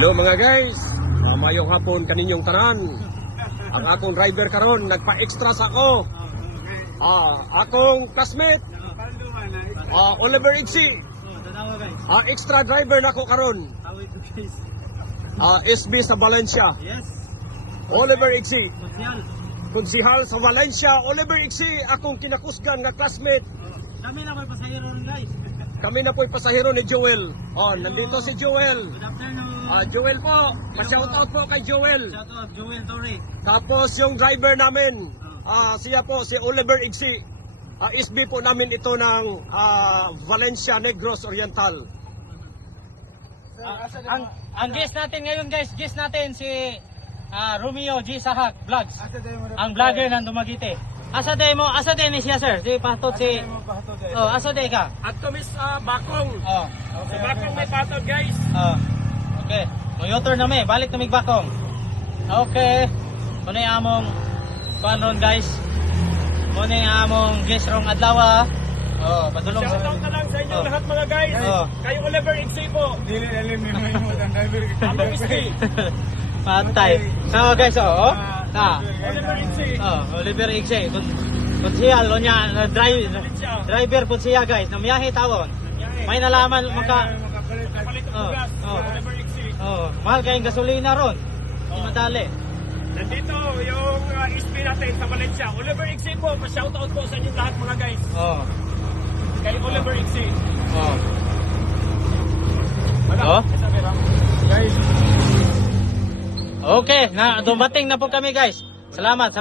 Hello mga guys, mayong hapon kaninyong tanan. Ang akong driver karon nagpa-extra sa ako. Akong classmate, Oliver Igsi. Extra driver na ako karon. SB sa Valencia. Yes. Oliver Igsi. Konsyal. Konsihal sa Valencia, Oliver Igsi, akong kinakusgan nga classmate. Kami na may pasahero ron guys. Kami na po'y pasahero ni Joel. Nandito si Joel. Good afternoon. Joel po, pa-shoutout po kay Joel. Shout out Joel Torre. Tapos yung driver namin, siya po si Oliver Igsi. SB po namin ito ng Valencia Negros Oriental. Ang guest natin ngayon guys, guest natin si Romeo G. Sahak Vlogs. Ang vlogger ng Dumaguete. Asa day ni siya sir? Si patot si asa day ka? At kami sa Bakong. Okay. Sa Bakong may patod guys. Okay. Moyotor na may, balik na mig Bakong. Okay. Muna yung among panon guys. Muna yung among guest rong adlaw. Padulong sa Shoutout na lang sa inyo lahat mga guys. Kay Oliver Igsi po. Dili alim ni mo ang driver. Among Igsi. Patay. So guys, Oliver Igsi. Oliver Igsi. Kung siya, driver po siya guys, namiyahe tawon. May nalaman Kapalit ang bugas. Oliver Igsi. mahal kayong gasolina ron. Madali. Nandito yung SB natin sa Valencia. Oliver Igsi po. Pa-shoutout po sa inyo lahat mga guys. Kay Oliver Igsi. Guys, Okay, dumating na po kami guys. Salamat.